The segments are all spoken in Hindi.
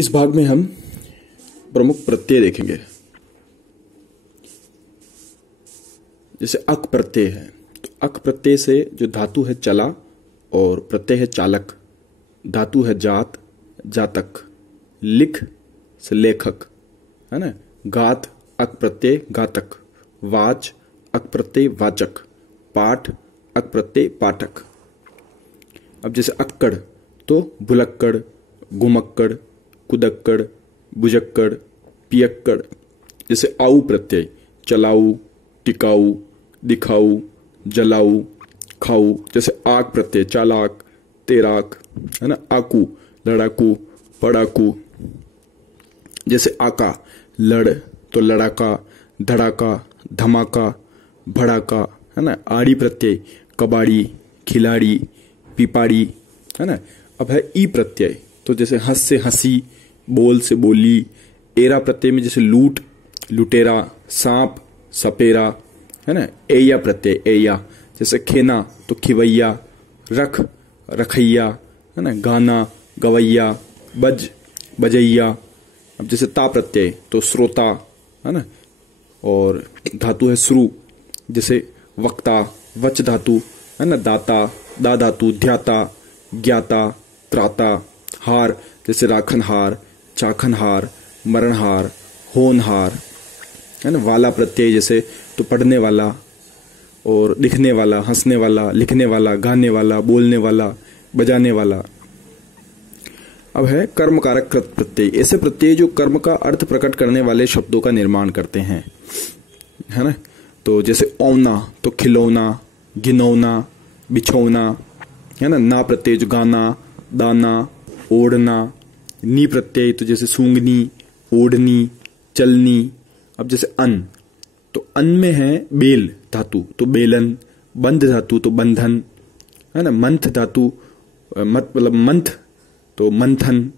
इस भाग में हम प्रमुख प्रत्यय देखेंगे। जैसे अक प्रत्यय है, तो अक प्रत्यय से जो धातु है चला और प्रत्यय है चालक, धातु है जात, जातक, लिख से लेखक, है ना। गात अक प्रत्यय गातक, वाच अक प्रत्यय वाचक, पाठ अक प्रत्यय पाठक। अब जैसे अक्कड़ तो भुलक्कड़, गुमक्कड़, कुदक्कड़, बुजक्कड़, पियक्कड़। जैसे आऊ प्रत्यय चलाऊ, टिकाऊ, दिखाऊ, जलाऊ, खाऊ। जैसे आक प्रत्यय चालाक, तेराक, है ना। आकू लड़ाकू, पड़ाकू। जैसे आका लड़ तो लड़ाका, धड़ाका, धमाका, भड़ाका, है ना। आड़ी प्रत्यय कबाड़ी, खिलाड़ी, पिपाड़ी, है ना। अब है ई प्रत्यय, तो जैसे हंस से हंसी, बोल से बोली। एरा प्रत्यय में जैसे लूट, लुटेरा, सांप, सपेरा, है ना। एया प्रत्यय एया, जैसे खेना तो खिवैया, रख रखैया, है ना। गाना गवैया, बज बजैया। अब जैसे ता प्रत्यय तो श्रोता, है ना। और धातु है श्रु, जैसे वक्ता, वच धातु, है ना। दाता, दा धातु, ध्याता, ज्ञाता, त्राता। हार जैसे राखनहार, चाखनहार, मरणहार, होनहार, है ना। वाला प्रत्यय जैसे तो पढ़ने वाला और लिखने वाला, हंसने वाला, लिखने वाला, गाने वाला, बोलने वाला, बजाने वाला। अब है कर्म कारक कृत प्रत्यय, ऐसे प्रत्यय जो कर्म का अर्थ प्रकट करने वाले शब्दों का निर्माण करते हैं, है ना। तो जैसे औना तो खिलौना, गिनौना, बिछौना, है ना। ना प्रत्यय जो गाना, दाना, ओढ़ना। नी प्रत्यय तो जैसे सूंघनी, ओढ़नी, चलनी। अब जैसे अन तो अन में है बेल धातु तो बेलन, बंध धातु तो बंधन, है ना। मंथ धातु मतलब मंथ तो मंथन।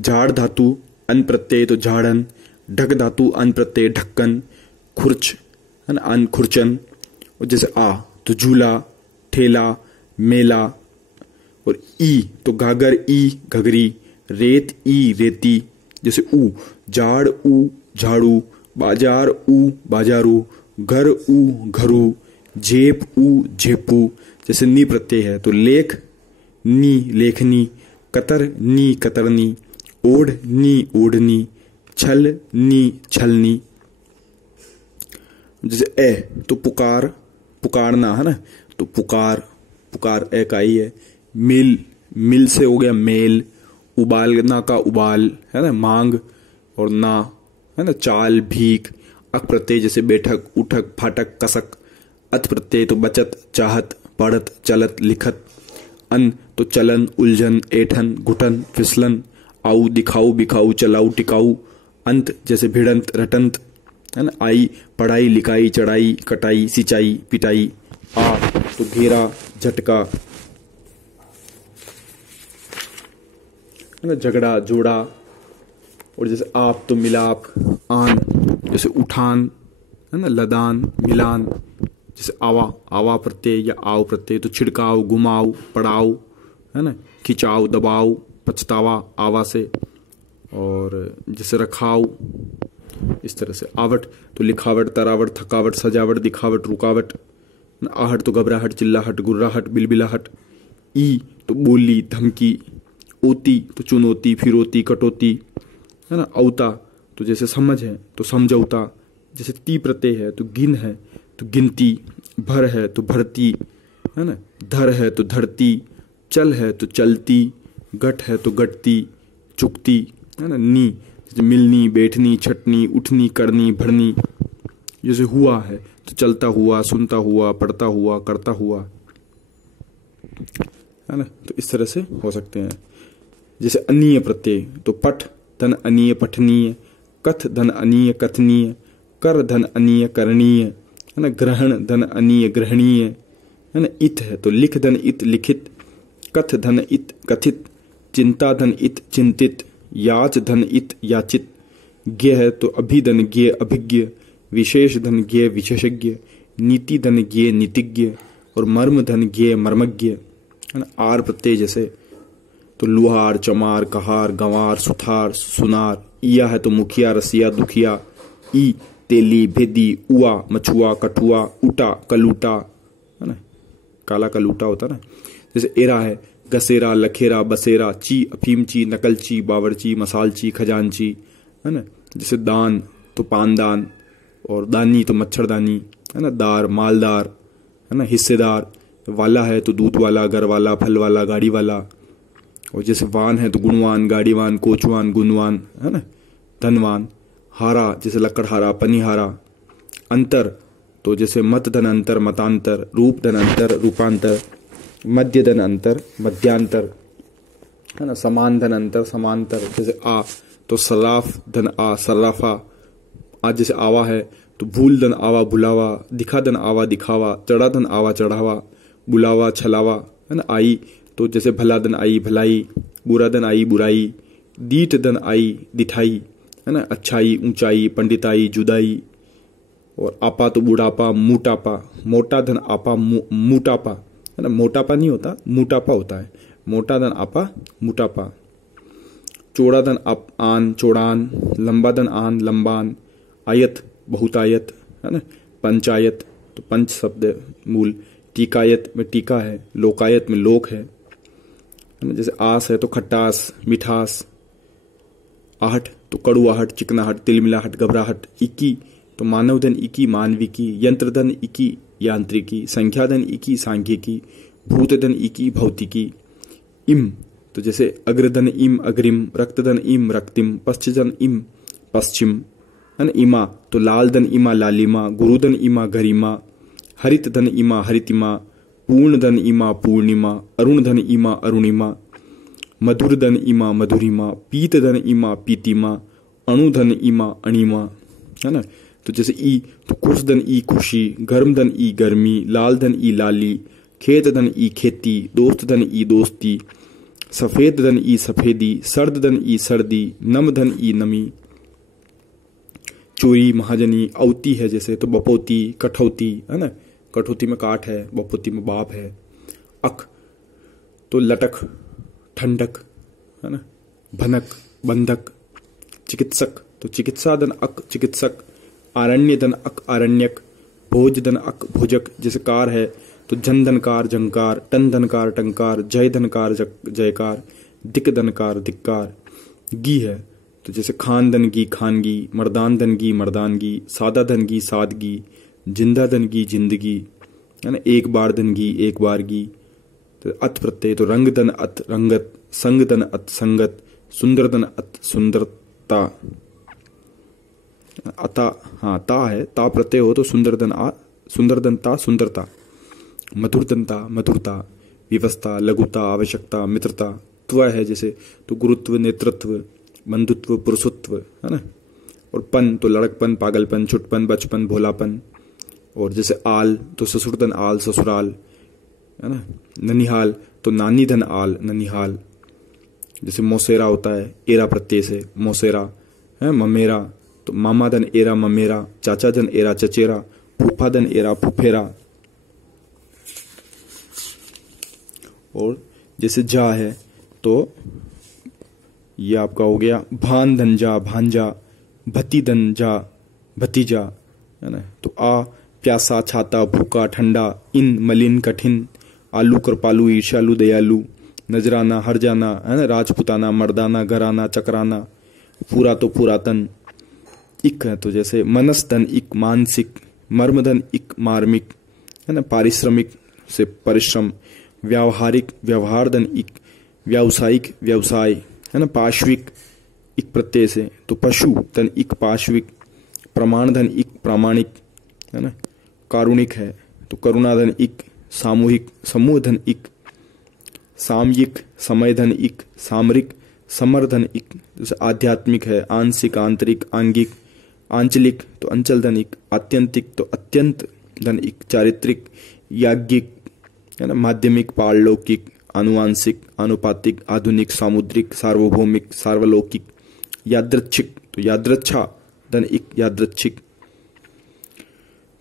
झाड़ धातु अन प्रत्यय तो झाड़न, ढक धातु अन प्रत्यय ढक्कन, खुर्च, है ना, अन खुरचन। और जैसे आ तो झूला, ठेला, मेला। और ई तो गागर ई घगरी, रेत ई रेती। जैसे ऊ झाड़ ऊ झाड़ू, बाजार ऊ बाजारू, घर ऊ घरू, झेप ऊ झेपू। जैसे नी प्रत्यय है तो लेख नी लेखनी, कतर नी कतरनी, ओढ़ नी ओढ़नी, छल नी छलनी। जैसे ए तो पुकार पुकारना, है ना। तो पुकार पुकार ए का ही है। मिल मिल से हो गया मेल, उबालना का उबाल, है ना। मांग और ना, है ना। चाल भीख। अक प्रत्यय जैसे बैठक, उठक, फाटक, कसक। अत प्रत्यय तो बचत, चाहत, पढ़त, चलत, लिखत। अन तो चलन, उलझन, ऐठन, घुटन, फिसलन। आऊ दिखाऊ, बिखाऊ, चलाऊ, टिकाऊ। अंत जैसे भिड़ंत, रटंत, है ना। आई पढ़ाई, लिखाई, चढ़ाई, कटाई, सिंचाई, पिटाई। आ तो घेरा, झटका, है ना। झगड़ा, जोड़ा। और जैसे आप तो मिलाप। आन जैसे उठान, है ना। लदान, मिलान। जैसे आवा आवा प्रत्यय या आव प्रत्यय तो छिड़काव, घुमाव, पड़ाव, है ना। खिंचाव, दबाव, पछतावा आवा से। और जैसे रखाव, इस तरह से। आवट तो लिखावट, तरावट, थकावट, सजावट, दिखावट, रुकावट। आहट तो घबराहट, चिल्लाहट, गुर्राहट, बिलबिलाहट। ई तो बोली, धमकी। ओती तो चुनौती, फिरौती, कटौती, है ना। औता तो जैसे समझ है तो समझौता। जैसे ती प्रत्यय है तो गिन है तो गिनती, भर है तो भरती, है ना। धर है तो धरती, चल है तो चलती, गट है तो गटती, चुकती, है ना। नी जैसे मिलनी, बैठनी, छटनी, उठनी, करनी, भरनी। जैसे हुआ है तो चलता हुआ, सुनता हुआ, पढ़ता हुआ, करता हुआ, है ना। तो इस तरह से हो सकते हैं। जैसे अनीय प्रत्यय तो पठ धन अनीय पठनीय, कथ धन अनीय कथनीय, कर धन अनीय करणीय, है ना। ग्रहण धन अनीय ग्रहणीय, है ना। इत है तो लिख धन इत लिखित, कथ धन इत कथित, चिंता धन इत चिंतित, याच धन इत याचित। ज्ञ है तो अभिधन ज्ञ अभिज्ञ, विशेष धन ज्ञ विशेषज्ञ, नीति धन ज्ञ नीतिज्ञ, और मर्म धन ज्ञ मर्मज्ञ, है ना। आर प्रत्यय जैसे तो लुहार, चमार, कहार, गंवार, सुथार, सुनार। इया है तो मुखिया, रसिया, दुखिया। ई तेली, भेदी, उआ मछुआ, कठुआ, उटा कलूटा, है ना, काला कलूटा होता ना। जैसे एरा है गसेरा, लखेरा, बसेरा। ची अफीमची, नकलची, बावर्ची, मसालची, खजांची, है ना। जैसे दान तो पानदान, और दानी तो मच्छरदानी, है ना। दार मालदार, है ना, हिस्सेदार। वाला है तो दूध वाला, घर वाला, फल वाला, गाड़ी वाला। और जैसे वान है तो गुणवान, गाड़ीवान, कोचवान, गुणवान, है ना, धनवान। हारा जैसे लकड़हारा, पनिहारा। अंतर तो जैसे मत धन अंतर, मतांतर। रूप धन अंतर, रूपांतर। मध्य धन अंतर, मध्यांतर, है ना। समान धन अंतर, समांतर। जैसे आ तो सराफ धन आ, सर्राफा। आज जैसे आवा है तो भूल धन आवा, भुलावा। दिखा धन आवा, दिखावा। चढ़ा धन आवा, चढ़ावा। बुलावा, छलावा, है ना। आई तो जैसे भला धन आई, भलाई। बुरा धन आई, बुराई। दीठ धन आई, दिठाई, है ना। अच्छाई, ऊंचाई, पंडिताई, जुदाई। और आपा तो बुढ़ापा, मोटापा। मोटा धन आपा, मोटापा, है ना। मोटापा नहीं होता, मोटापा होता है। मोटा धन आपा, मोटापा। चौड़ा धन आन, चौड़ान। लंबा धन आन, लंबान। आयत बहुतायत, है ना। पंचायत तो पंच शब्द मूल। टीकायत में टीका है, लोकायत में लोक है ना। जैसे आस है तो खट्टास, मिठास। आहट तो कड़ुआहट, चिकनाहट, तिलमिलाहट, घबराहट। इकी तो मानव धन इकी, मानविकी। यंत्र धन इकी, यांत्रिकी। संख्या धन इकी, सांख्यिकी। भूत धन इकी, भौतिकी। इम तो जैसे अग्रधन इम, अग्रिम। रक्तधन इम, रक्तिम। पश्चिधन इम, पश्चिम, है ना। इमा तो लाल धन इमा, लालिमा। गुरुधन इमा, गरिमा। हरित धन इमा, हरितिमा। पूर्ण धन इमा, पूर्णिमा। अरुण धन इमा, अरुणिमा। मधुर धन इमा, मधुरिमा। पीत धन इमा, पीतिमा। अणुधन इमा, अणिमा, है ना। तो जैसे ई तो कुश धन ई, खुशी। गर्म धन ई, गर्मी। लाल धन ई, लाली। खेत धन ई, खेती। दोस्त धन ई, दोस्ती। सफेद धन ई, सफेदी। सर्द धन ई, सर्दी। नम धन ई, नमी। चोरी, महाजनी। औती है जैसे तो बपोती, कठौती, है ना। कठौती में काठ है, बपोती में बाप है। अक तो लटक, ठंडक, है ना। भनक, बंधक। चिकित्सक तो चिकित्सा धन अक, चिकित्सक। आरण्य धन अक, आरण्यक। भोज धन अक, भोजक। जैसे कार है तो जन धनकार, जंकार। टन धनकार, टंकार। जय धनकार, जयकार। दिक धनकार, धिक्कार। गी है तो जैसे खान धन की, खानगी। मर्दान धन की, मर्दानगी। सादा धन की, सादगी। जिंदा धन की, जिंदगी, है ना। एक बार धन की, एक बार की। तो अत प्रत्यय तो रंग धन अत, रंगत। संग धन अत, संगत। सुंदर धन अत, सुंदरता। अता हाँ ता है, ता प्रत्यय हो तो सुंदर धन आ, सुंदर धन ता, सुंदरता। मधुर धन ता, मधुरता। व्यवस्था, लघुता, आवश्यकता, मित्रता। त्व है जैसे तो गुरुत्व, नेतृत्व, बंधुत्व, पुरुषत्व, है ना। और पन तो लड़कपन, पागलपन, छुटपन, बचपन, भोलापन। और जैसे आल तो ससुर धन आल, ससुराल, है ना। ननिहाल तो नानी धन आल, ननिहाल। जैसे मोसेरा होता है एरा प्रत्यय से, मोसेरा, है। ममेरा तो मामा धन एरा, ममेरा। चाचा धन एरा, चचेरा। फूफा धन एरा, फुफेरा। और जैसे जा है तो ये आपका हो गया भान धन जा, भांजा। भती धन जा, भतीजा, है ना। तो आ प्यासा, छाता, भूखा, ठंडा। इन मलिन, कठिन। आलू, कृपालु, ईर्ष्यालु, दयालु। नजराना, हर जाना, है ना। राजपुताना, मर्दाना, घराना, चक्राना। पूरा तो पुरातन। इक है तो जैसे मनस धन इक, मानसिक। मर्म धन इक, मार्मिक, है ना। पारिश्रमिक से परिश्रम। व्यावहारिक, व्यवहार धन इक। व्यावसायिक, व्यवसाय, है ना। पाश्विक इक प्रत्यय से तो पशु धन इक, पाश्विक। प्रमाण धन इक, प्रामाणिक, है ना। कारुणिक है तो करुणा धन इक। सामूहिक, समूह धन इक। सामयिक, समय धन इक। सामरिक, समर धन इक। जैसे आध्यात्मिक है आंशिक, आंतरिक, आंगिक। आंचलिक तो अंचल धन इक। आत्यंतिक तो अत्यंत धन इक। चारित्रिक, याज्ञिक, है ना। माध्यमिक, पारलौकिक, आनुवांशिक, आनुपातिक, आधुनिक, सामुद्रिक, सार्वभौमिक, सार्वलौकिक। यादृच्छिक तो यादृच्छा धन इक, यादृच्छिक।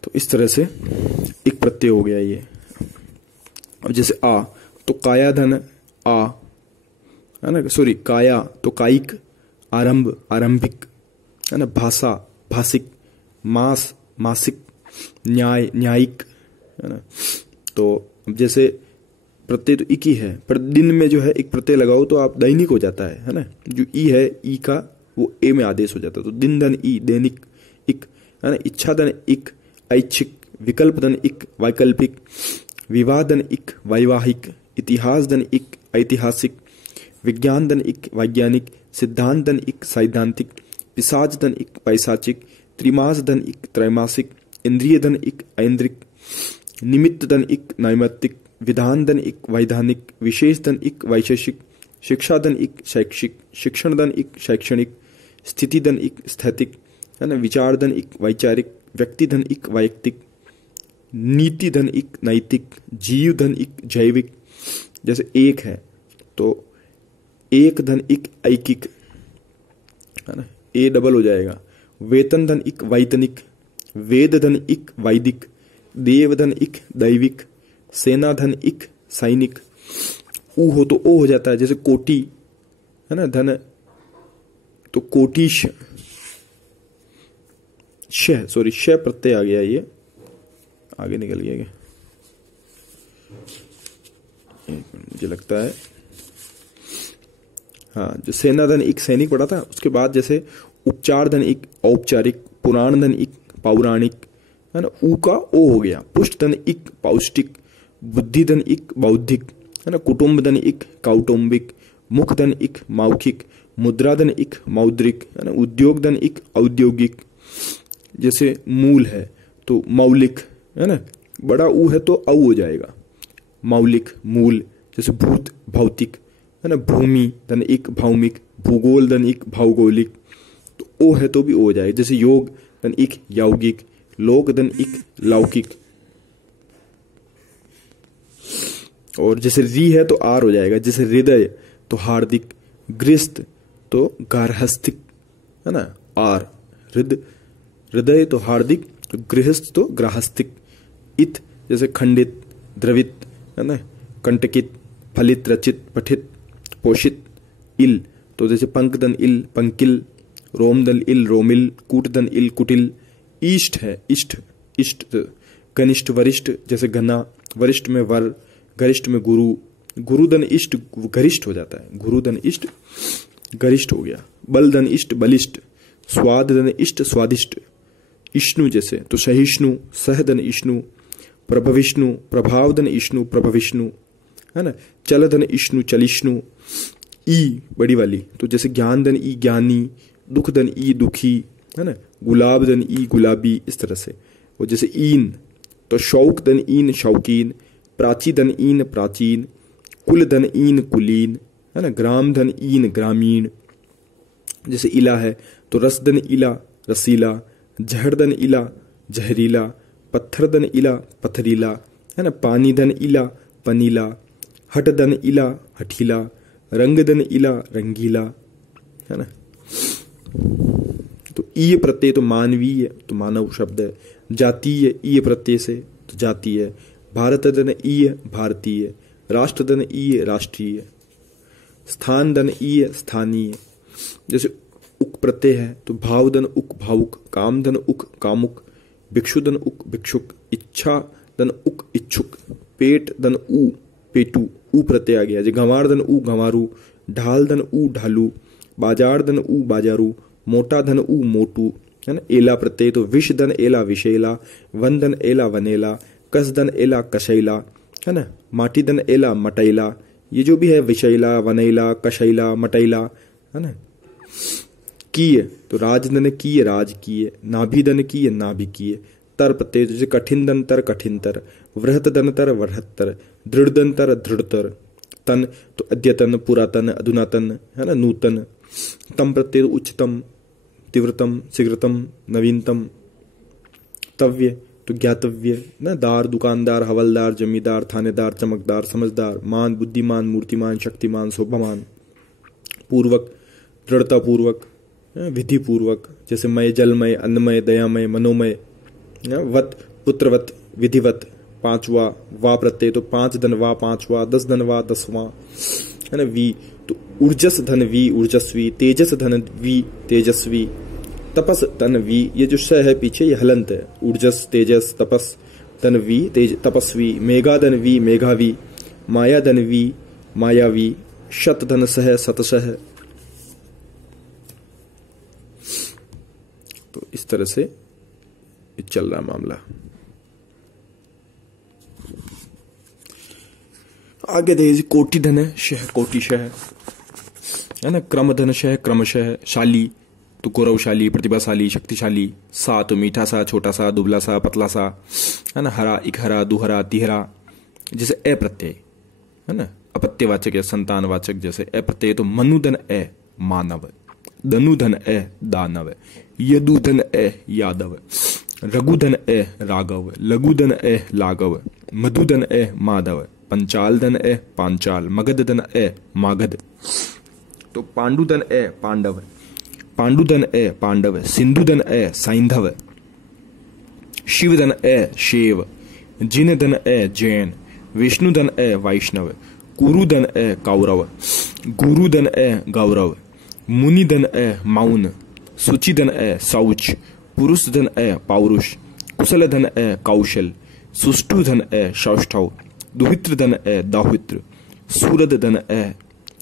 तो इस तरह से एक प्रत्यय हो गया ये। और जैसे आ तो काया धन आ, है ना, सॉरी काया तो कायिक, आरंभ आरंभिक, है ना, भाषा भाषिक, मास मासिक, न्याय न्यायिक, है ना। तो अब जैसे प्रत्यय तो इक ही है, पर दिन में जो है एक प्रत्यय लगाओ तो आप दैनिक हो जाता है ना। जो ई है ई का वो ए में आदेश हो जाता है, तो दिन धन ई दैनिक इक, है ना। इच्छा धन इक ऐच्छिक, विकल्प धन इक वैकल्पिक, विवाह धन इक वैवाहिक, इतिहास धन इक ऐतिहासिक, विज्ञान धन इक वैज्ञानिक, सिद्धांत धन इक सैद्धांतिक, पिशाच धन इक पैशाचिक, त्रिमास धन इक त्रैमासिक, इंद्रिय धन इक ऐन्द्रिक, निमित्त धन इक नैमित्तिक, विधान धन इक वैधानिक, विशेष धन इक वैशेषिक, शिक्षा धन इक शैक्षिक, शिक्षण धन इक शैक्षणिक, स्थिति धन इक स्थैतिक, है ना। विचार धन इक वैचारिक, व्यक्ति धन इक वैयक्तिक, नीति धन इक नैतिक, जीव धन इक जैविक। जैसे एक है तो एक धन इक ऐकिक, है ना, ए डबल हो जाएगा। वेतन धन इक वैतनिक, वेद धन इक वैदिक, देव धन इक दैविक, सेना धन इक सैनिक। ऊ हो तो ओ हो जाता है, जैसे कोटि, है ना, धन तो कोटिश, श सॉरी श प्रत्यय आ गया, ये आगे निकल गया क्या, मुझे लगता है। हाँ, जो सेना धन एक सैनिक पढ़ा था, उसके बाद जैसे उपचार धन एक औपचारिक, पुराण धन एक पौराणिक, है ना। ऊ का ओ हो गया। पुष्ट धन एक पौष्टिक, बुद्धि धन एक बौद्धिक, है ना। कुटुंब धन एक कौटुंबिक, मुख धन एक मौखिक, मुद्रा धन एक मौद्रिक, है ना। उद्योग धन एक औद्योगिक। जैसे मूल है तो मौलिक, है ना, बड़ा ऊ है तो औ हो जाएगा, मौलिक मूल। जैसे भूत भौतिक, है ना, भूमि धन एक भौमिक, भूगोल धन एक भौगोलिक, तो ओ है तो भी ओ हो जाएगा। जैसे योग धन एक यौगिक, लोक धन एक लौकिक। और जैसे री है तो आर हो जाएगा। जैसे हृदय तो हार्दिक, गृहस्थ तो गार्हस्थिक, है ना, आर हृदय तो हार्दिक, गृहस्थ तो ग्राहस्थिक। इत जैसे खंडित द्रवित, है ना, कंटकित, फलित, रचित, पठित, पोषित। इल तो जैसे पंक दन इल पंकिल, रोम दन इल रोमिल, कूट दन इल कुटिल। ईष्ट है इष्ट इष्ट, कनिष्ठ वरिष्ठ, जैसे घना, वरिष्ठ में वर, गरिष्ठ में गुरु, गुरुदन इष्ट गरिष्ठ हो जाता है, गुरुदन इष्ट गरिष्ठ हो गया। बलदन इष्ट बलिष्ठ, स्वाददन इष्ट स्वादिष्ट। इष्णु जैसे तो सहिष्णु, सहदन इष्णु, प्रभविष्णु, प्रभावदन इष्णु प्रभविष्णु, है ना। चलदन इष्णु चलिष्णु। ई बड़ी वाली तो जैसे ज्ञानदन ई ज्ञानी, दुखदन ई दुखी, है ना। गुलाबदन ई गुलाबी, इस तरह से। और जैसे ईन तो शौकदन ईन शौकीन, प्राचीदन ईन प्राचीन, कुलधन ईन कुलीन, है ना। ग्रामधन ईन ग्रामीण। जैसे इला है तो रसदन इला रसीला, जहरदन इला जहरीला, पत्थरदन इला पथरीला, है ना। पानीदन इला पनीला, हटदन इला हठीला, रंगदन इला रंगीला, है ना। तो ईय प्रत्यय तो मानवीय तो मानव शब्द है। जातीय ईय प्रत्यय से तो जातीय। भारतदन ईय भारतीय, राष्ट्रदन ईय राष्ट्रीय, स्थानदन ईय स्थानीय। जैसे उक प्रत्यय है तो भावदन उक भावुक, कामधन उक कामुक, भिक्षुदन उक भिक्षुक, इच्छा दन उक इच्छुक, पेट दन ऊ पेटू, ऊ प्रत्यय आ गया। जैसे गंवार ऊ गंवारू, ढाल धन ऊ ढालू, बाजार धन ऊ बाजारू, मोटा धन ऊ मोटू, है ना। एला प्रत्यय तो विष धन एला विषेला, वन धन एला वनेला, कस धन एला कशैला, है ना। माटी धन एला मटैला। ये जो भी है विषैला वनैला कशैला मटैला, है ना। कीय तो राजधन कीय राजकीय, नाभिधन कीय नाभिकीय। तर प्रत्यय जैसे कठिन दन तर कठिनतर, वृहत दन तर वृहत्तर, दृढ़ दन तर दृढ़तर। तन तो अद्यतन पुरातन अधुनातन, है ना, नूतन। तम प्रत्यय उच्चतम, तीव्रतम, शीघ्रतम, नवीनतम। तव्य तो ज्ञातव्य ना, दार दुकानदार, हवलदार, जमींदार, थानेदार, चमकदार, समझदार। मान बुद्धिमान, मूर्तिमान, शक्तिमान, शोभामान। पूर्वक दृढ़ता पूर्वक, विधि पूर्वक। जैसे मय जलमय, अन्नमय, दयामय, मनोमय। वत पुत्रवत, विधिवत। पांचवा वा प्रत्यय तो 5 धन वा पांचवा, 10 धन वा 10वां, है ना। वी तो ऊर्जस धन वी ऊर्जस्वी, तेजस धन वी तेजस्वी, तपस धन वी, ये जो श है पीछे ये हलंत है। ऊर्जस तेजस तपस धन वी तेज तपस्वी, मेघा धन वी मेघावी, माया धन वी मायावी, शत धन सह सतसह। तो इस तरह से चल रहा मामला। आगे देखिए कोटि धन है, शह कोटि शह है ना। क्रम धन शह क्रमशः, शाली तो गौरवशाली प्रतिभाशाली शक्तिशाली, सा तो मीठा सा छोटा सा दुबला सा पतला सा है ना। हरा इकहरा दुहरा तिहरा, जैसे ए प्रत्यय है ना, अपत्यवाचक या संतानवाचक जैसे ए प्रत्यय। तो मनुधन ए मानव, धनुधन ए दानव, यदुधन ए यादव, रघुधन ए राघव, लघुधन ए लाघव, मधुधन ए माधव, पंचालधन ए पांचाल, मगधधन ए मागध। तो पांडुधन ए पांडव, पांडुधन ए पांडव, सिंधुधन ए सैंधव, शिवधन ए शिव, जिनधन ए जैन, विष्णुधन ए वैष्णव, कुरुधन ए कौरव, गुरुधन ए गौरव, मुनिधन ए मौन, सुचिधन ए शौच, पुरुषधन ए पौरुष, कुशलधन ए कौशल, सुष्ठुधन ए सौष्ठव, दुहित्रधन ए दाहित्र, सूरधन ए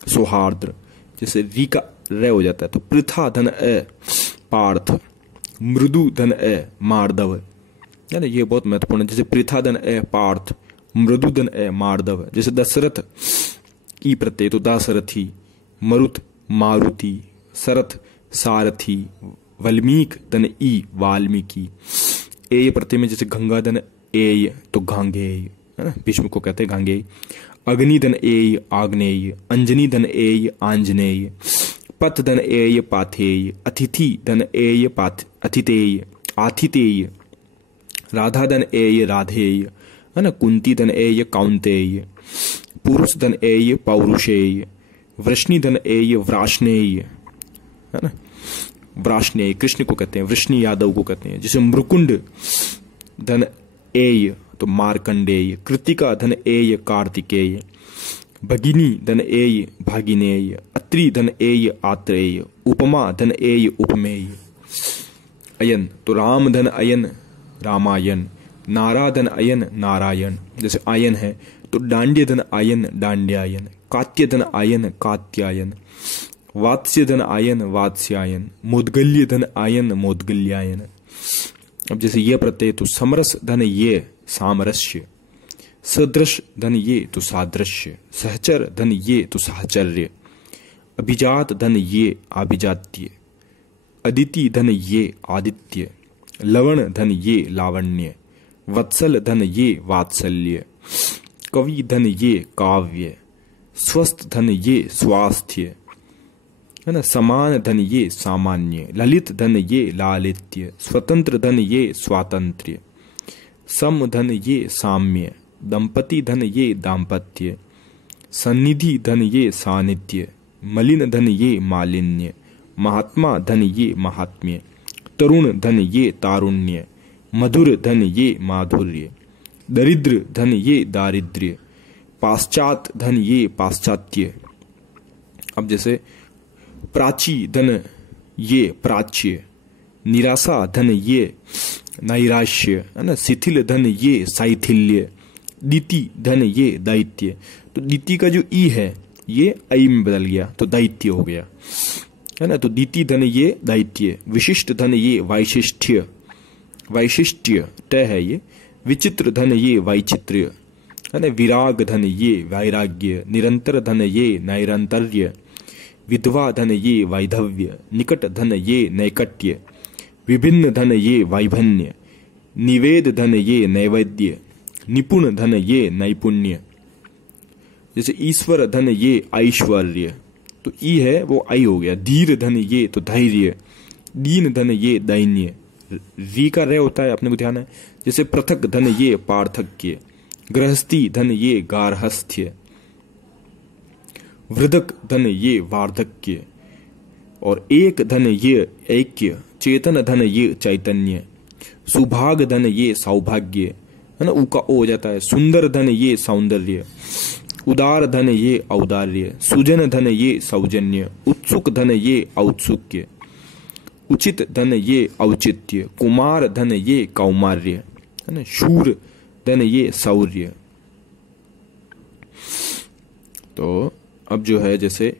सौहार्द। जैसे री का रे हो जाता है तो पृथा धन ए पार्थ, मृदु धन ए मार्दव है ना, ये बहुत महत्वपूर्ण है। जैसे पृथा धन ए पार्थ, मृदु धन ए मार्दव। जैसे दशरथ ई प्रत्यय तो दाशरथी, मरुत मारुति, सरथ सारथी, वल्मीक धन ई वाल्मीकि। ए प्रत्यय में जैसे गंगा धन एय तो गांगेय है ना, भीष्म को कहते हैं गांगेय। अग्नि धन एय आग्नेय, अंजनी धन एय आंजनेय, पथ धन एय पाथेय, अतिथि धन एय अतिथेय आतिथेय, राधा धन एय राधेय है ना, कुंती धन एय कौंतेय, पुरुष धन एय पौरुषेय, वृष्णि धन एय व्राष्णेय है ना, व्राष्णेय कृष्ण को कहते हैं, वृष्णि यादव को कहते हैं। जैसे मृकुंड धन एय तो मार्कंडेय, कृतिका धन एय कार्तिकेय, भगिनी धन एय भागिनेय, अत्रि धन एय आत्रेय, उपमा धन एय उपमेय। अयन तो राम धन अयन रामायण, नारा धन अयन नारायण। जैसे आयन है तो डांड्य धन आयन डांड्यायन, कात्य धन आयन कात्यायन, वात्स्य धन आयन वात्स्यायन, मोदगल्य धन आयन मोदगल्यायन। अब जैसे ये प्रत्यय तो समरस धन ये सामरस्य, सदृश धन ये तो सादृश्य, सहचर धन ये तो साहचर्य, अभिजात धन ये आभिजात्य, अदिति धन ये आदित्य, लवण धन ये लावण्य, वत्सल धन ये वात्सल्य, कवि धन ये काव्य, स्वस्थ धन ये स्वास्थ्य है ना, समान धन ये सामान्य, ललित धन ये लालित्य, स्वतंत्र धन ये स्वातंत्र्य, सम धन ये साम्य, दंपति धन ये दाम्पत्य, सन्निधि धन ये सानिध्य, मलिन धन ये मालिन्य, महात्मा धन ये महात्म्य, तरुण धन ये तारुण्य, मधुर धन ये माधुर्य, दरिद्र धन ये दारिद्र्य, पाश्चात धन ये पाश्चात्य। अब जैसे प्राची धन ये प्राच्य, निराशा धन ये नैराश्य है ना, शिथिल धन ये शैथिल्य, दिति धन ये दैत्य। तो दिति का जो ई है ये ऐ में बदल गया तो दैत्य हो गया है ना। तो दिति धन ये दैत्य, विशिष्ट धन ये वैशिष्ट्य, वैशिष्ट्य तय है ये, विचित्र धन ये वैचित्र्य है ना, विराग धन ये वैराग्य, निरंतर धन ये नैरंतर्य, विधवा धन ये वैधव्य, निकट धन ये नैकट्य, विभिन्न धन ये वैभन्य, निवेद धन ये नैवेद्य, निपुण धन ये नैपुण्य। जैसे ईश्वर धन ये ऐश्वर्य तो ई है वो आई हो गया, धीर धन ये तो धैर्य, दीन धन ये दैन्य, री का रे होता है अपने को ध्यान है। जैसे पृथक धन ये पार्थक्य, गृहस्थी धन ये गार्हस्थ्य, वृद्धक धन ये वार्धक्य, और एक धन ये ऐक्य, चेतन धन ये चैतन्य, सुभाग धन ये सौभाग्य है ना, ऊ का ओ हो जाता है, सुंदर धन ये सौंदर्य, उदार धन ये औदार्य, सुजन धन ये सौजन्य, उत्सुक धन ये औत्सुक्य, उचित धन ये औचित्य, कुमार धन ये कौमार्य, है ना, शूर धन ये शौर्य। तो अब जो है जैसे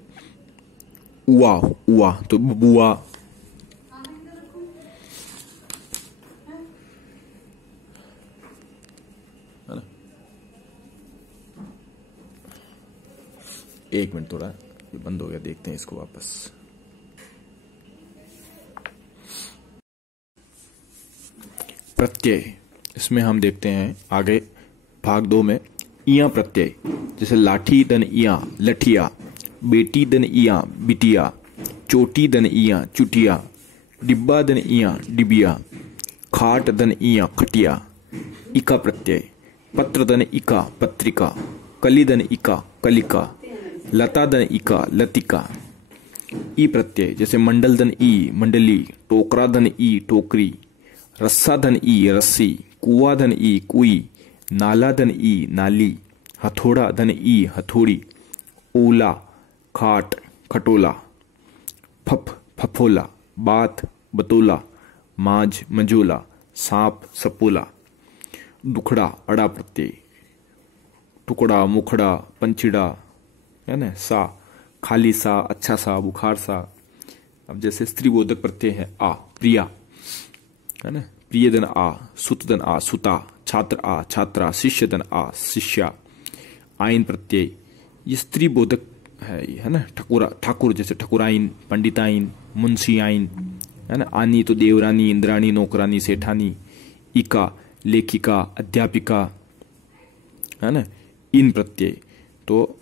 उआ, उआ तो बुआ, है ना। एक मिनट, थोड़ा ये बंद हो गया, देखते हैं इसको वापस। प्रत्यय, इसमें हम देखते हैं आगे भाग 2 में इया प्रत्यय, जैसे लाठी दन इया लठिया, बेटी दन इया बिटिया, चोटी दन इया चुटिया, डिब्बा दन इया डिबिया, खाट दन इया खटिया। इका प्रत्यय, पत्र दन इका पत्रिका, कली दन इका कलिका, लता दन इका लतिका। ई प्रत्यय, जैसे मंडल दन ई मंडली, टोकरा धन ई टोकरी, रस्सा धन ई रस्सी, कुआ धन ई कुई, नाला धन ई नाली, हथौड़ा धन ई हथौड़ी, ओला खाट खटोला, फफ फफोला, बात बतोला, माज मजोला, सांप सपोला। दुखड़ा अड़ा प्रत्यय, टुकड़ा मुखड़ा पंचिड़ा, है ना, सा खाली सा, अच्छा सा, बुखार सा। अब जैसे स्त्रीबोधक प्रत्यय है आ प्रिया, है ना, प्रियधन आ, सुतधन आ सुता, छात्र आ छात्रा, शिष्यधन आ शिष्या। आइन प्रत्यय ये स्त्री बोधक है ना, ठकुरा ठाकुर, जैसे ठकुराइन, पंडिताइन, मुंशी आइन, है ना। आनी तो देवरानी, इंद्राणी, नौकरानी, सेठानी। इका लेखिका, अध्यापिका, है ना। इन प्रत्यय तो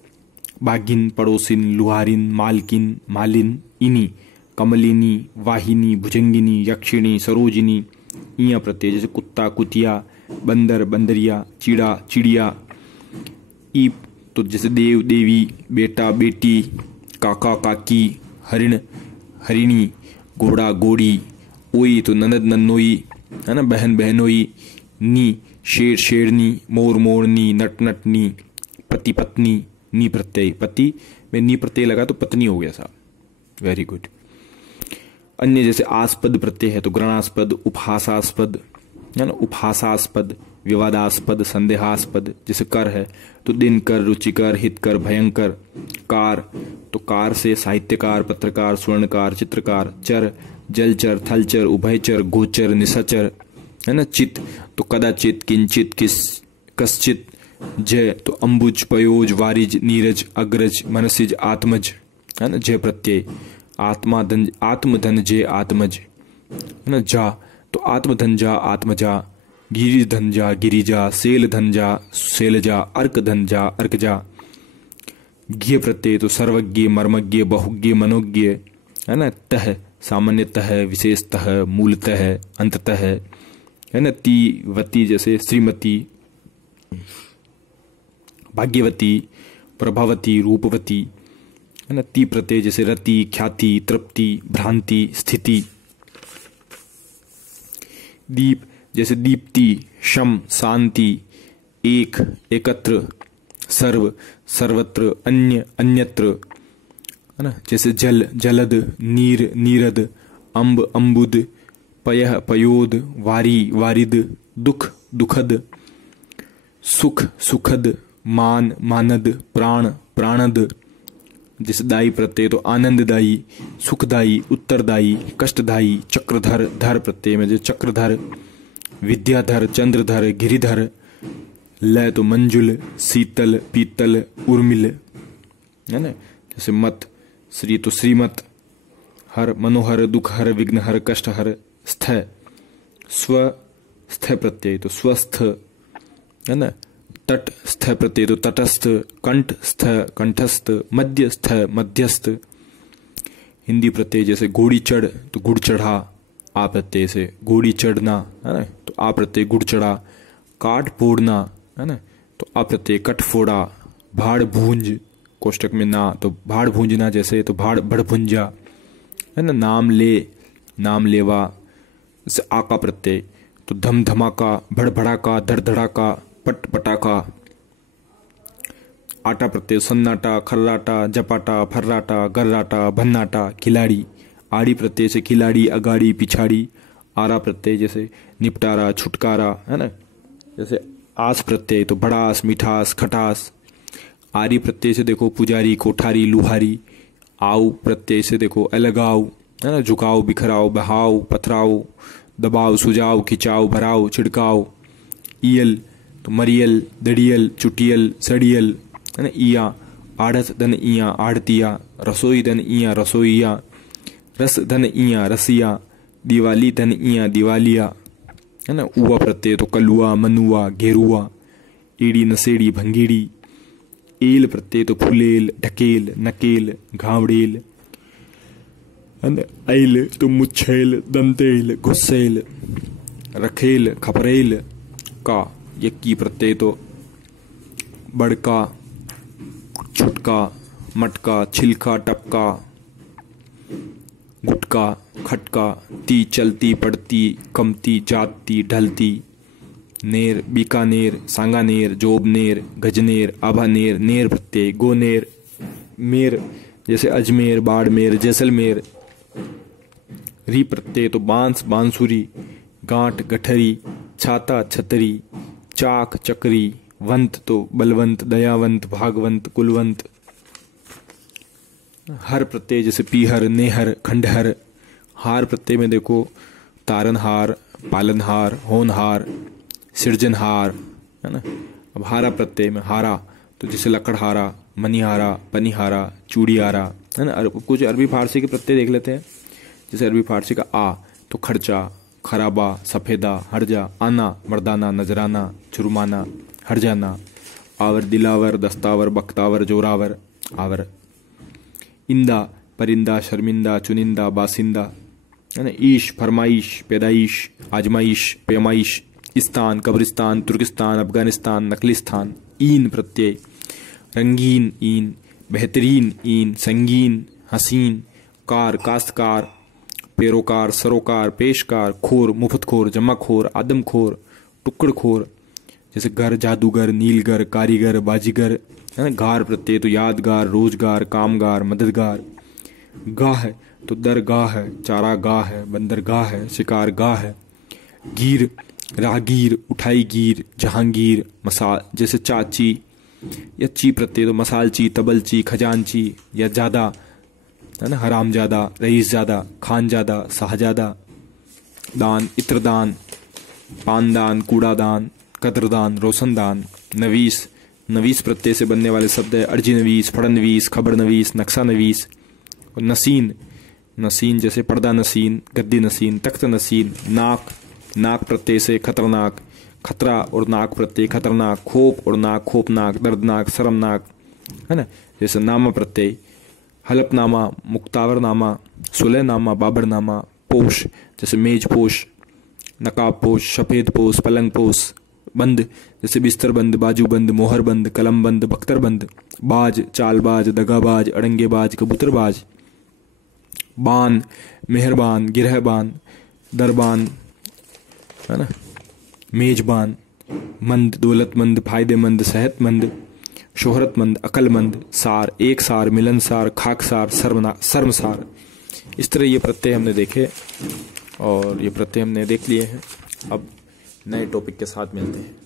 बागिन, पड़ोसिन, लुहारिन, मालकिन, मालिन। इनी कमलिनी, वाहिनी, भुजंगिनी, यक्षिणी, सरोजिनी। इया प्रत्यय, जैसे कुत्ता कुतिया, बंदर बंदरिया, चिड़ा चिड़िया। ई तो जैसे देव देवी, बेटा बेटी, काका काकी, हरिण हरिणी, घोड़ा घोड़ी। ओई तो ननद नन्नोई, है ना, बहन बहनोई। नी शेर शेरनी, मोर मोरनी, नट नटनी। पति पत्नी, नी प्रत्यय, पति में नी प्रत्यय लगा तो पत्नी हो गया साहब, वेरी गुड। अन्य जैसे आस्पद प्रत्यय है तो ग्रहणास्पद, उपहासास्पद, है ना, उपहासास्पद, विवादास्पद, संदेहास्पद। जैसे कर है तो दिनकर, रुचिकर, हितकर, भयंकर। कार तो कार से साहित्यकार, पत्रकार, स्वर्णकार, चित्रकार। चर जलचर, थलचर, उभयचर, गोचर, निशाचर, है ना। चित तो कदाचित, किंचित, कश्चित। जय तो अंबुज, पयोज, वारिज, नीरज, अग्रज, मनसिज, आत्मज, है ना। जय प्रत्यय आत्माधन, आत्मधन जय आत्मज, है ना। जा तो आत्मधन जा आत्मजा, गिरिधन जा गिरिजा, सेल धन जा सेलजा, अर्क धन जा अर्कजा। ज्ञ प्रत्यय तो सर्वज्ञ, मर्मज्ञ, बहुज्ञ, मनोज्ञ, है ना। तह सामान्यतः, विशेषतः, मूलतः, अंततः, है ना। ती वती, जैसे श्रीमती, भाग्यवती, प्रभावती, रूपवती, है ना। ती प्रत्यय जैसे रति, ख्याति, तृप्ति, भ्रांति, स्थिति। दीप जैसे दीप्ति, शम, शांति, एक, एकत्र, सर्व, सर्वत्र, अन्य, अन्यत्र, है ना। जैसे जल, जलद, नीर, नीरद, अम्ब, अम्बुद, पयः, पयोद, वारी, वारिद, दुख, दुखद, सुख, सुखद, मान, मानद, प्राण, प्राणद। जैसे दाई प्रत्यय तो आनंददायी, सुखदायी, उत्तरदायी, कष्टदायी। चक्रधर, धर प्रत्यय में जो चक्रधर, विद्याधर, चंद्रधर, गिरिधर। लय तो मंजुल, शीतल, पीतल, उर्मिल, है ना। जैसे मत, श्री तो श्रीमत। हर मनोहर, दुखहर, विघ्नहर, कष्टहर। स्थ स्व, स्थ प्रत्यय तो स्वस्थ, है ना। तट स्थ प्रत्यय तो तटस्थ। कंठ स्थ, कंठस्थ। मध्य स्थ, मध्यस्थ। हिंदी प्रत्यय जैसे घोड़ी चढ़ तो गुड़ चढ़ा, आ प्रत्यय से घोड़ी चढ़ना, है ना, तो आ प्रत्यय गुड़ चढ़ा। काट फोड़ना, है ना, तो आ प्रत्यय कट फोड़ा। भाड़ भूंज कोष्टक में ना, तो भाड़ भूंजना, जैसे तो भाड़ भड़ भुंजा, है ना। नाम ले, नाम लेवा। जैसे आका प्रत्यय तो धम धमाका, भड़ भड़ाका, धड़ धड़ाका, पट पटाका। आटा प्रत्यय सन्नाटा, खर्राटा, जपाटा, फर्राटा, गर्राटा, भन्नाटा, खिलाड़ी। आड़ी प्रत्यय से खिलाड़ी, अगाड़ी, पिछाड़ी। आरा प्रत्यय जैसे निपटारा, छुटकारा, है ना। जैसे आस प्रत्यय तो भड़ास, मिठास, खटास। आरी प्रत्यय से देखो पुजारी, कोठारी, लुहारी। आऊ प्रत्यय से देखो अलगाव, है ना, झुकाव, बिखराव, बहाव, पथराव, दबाव, सुझाव, खिंचाव, भराव, छिड़काव। ईयल तो मरियल, दड़ियल, चुटियल, सड़ियल, है ना। इया आढ़त धन इया, आढ़तिया। रसोई धन इया, रसोईया। रस धन इया, रसिया। दिवाली धन इया, दिवालिया, है ना। उवा प्रत्यय तो कलुआ, मनुआ, घेरुआ। ईड़ी नसेड़ी, भंगीड़ी। एल प्रत्यय तो फुलेल, ढकेल, नकेल, घावड़ेल, है ना। ऐल तो मुच्छेल, दंतेल, घुस्सेल, रखेल, खपरेल। का यक्की प्रत्यय तो बड़का, छुटका, मटका, छिलका, टपका, गुटका, खटका। ती चलती, पड़ती, कमती, जाती, ढलती। नेर बीकानेर, सांगानेर, जोबनेर, गजनेर, आभानेर। नेर प्रत्यय गोनेर। मेर जैसे अजमेर, बाड़मेर, जैसलमेर। री प्रत्यय तो बांस, बांसुरी, गांठ, गठरी, छाता, छतरी, चाक, चक्री। वंत तो बलवंत, दयावंत, भागवंत, कुलवंत। हर प्रत्यय जैसे पीहर, नेहर, खंडहर। हार प्रत्यय में देखो तारनहार, पालनहार, होनहार, सृजनहार, है ना। अब हारा प्रत्यय में हारा तो जैसे लकड़हारा, मनिहारा, पनिहारा, चूड़ियारा, है ना। कुछ अरबी फारसी के प्रत्यय देख लेते हैं। जैसे अरबी फारसी का आ तो खर्चा, खराबा, सफेदा, हर्जा। आना मर्दाना, नजराना, जुर्माना, हरजाना। आवर दिलावर, दस्तावर, बख्तावर, जोरावर, आवर। इंदा परिंदा, शर्मिंदा, चुनिंदा, बासिंदा, है ना। ईश फरमाइश, पैदाइश, आजमाइश, पैमाइश। इस्तान कब्रिस्तान, तुर्किस्तान, अफगानिस्तान, नकलिस्तान। ईन प्रत्यय रंगीन, ईन। बेहतरीन, ईन। संगीन, हसीन। कार काश्तकार, पैरोकार, सरोकार, पेशकार। खोर मुफ्तखोर, जमाखोर, आदमखोर, टुकड़खोर। जैसे घर जादूगर, नीलगर, कारीगर, बाजीगर, है ना। गार प्रत्यय तो यादगार, रोजगार, कामगार, मददगार। गाह है तो दरगाह है, चारागाह है, बंदरगाह है, शिकारगाह है। गिर राहगीर, उठाई गिर, जहांगीर। मसाल जैसे चाची या ची प्रत्यय तो मसालची, तबलची, खजानची। या ज्यादा, है ना, हरामजादा, रईसजादा, खानजादा, शाहजादा। दान इत्रदान, पानदान, कूड़ादान, कद्रदान, रोशनदान। नवीस नवीस प्रत्यय से बनने वाले शब्द है अर्जी नवीस, फड़नवीस, खबर नवीस, नक्शा नवीस। और नसीन नसीन जैसे पर्दा नसीन, गद्दी नसीन, तख्त नसीन। नाक नाक प्रत्यय से खतरनाक, खतरा और नाक प्रत्यय खतरनाक। खोप और नाक खोपनाक, दर्दनाक, शर्मनाक, है ना। जैसे नामा प्रत्यय हलफनामा, मुक्तावरनामा, सुलहनामा, बाबरनामा। पोश जैसे मेजपोश, नकाबपोश, सफेदपोश, पलंगपोश। बंद जैसे बिस्तर बंद, बाजू बंद, मोहर बंद, कलम बंद, बख्तर बंद। बाज चालबाज, दगाबाज, अड़ंगेबाज, कबूतरबाज। बान मेहरबान, गिरहबान, दरबान, है ना, मेजबान। मंद दौलतमंद, फायदेमंद, सेहतमंद, शोहरतमंद, अकलमंद। सार एक सार, मिलनसार, खाकसार, शर्मसार। इस तरह ये प्रत्यय हमने देखे और ये प्रत्यय हमने देख लिए हैं। अब नए टॉपिक के साथ मिलते हैं।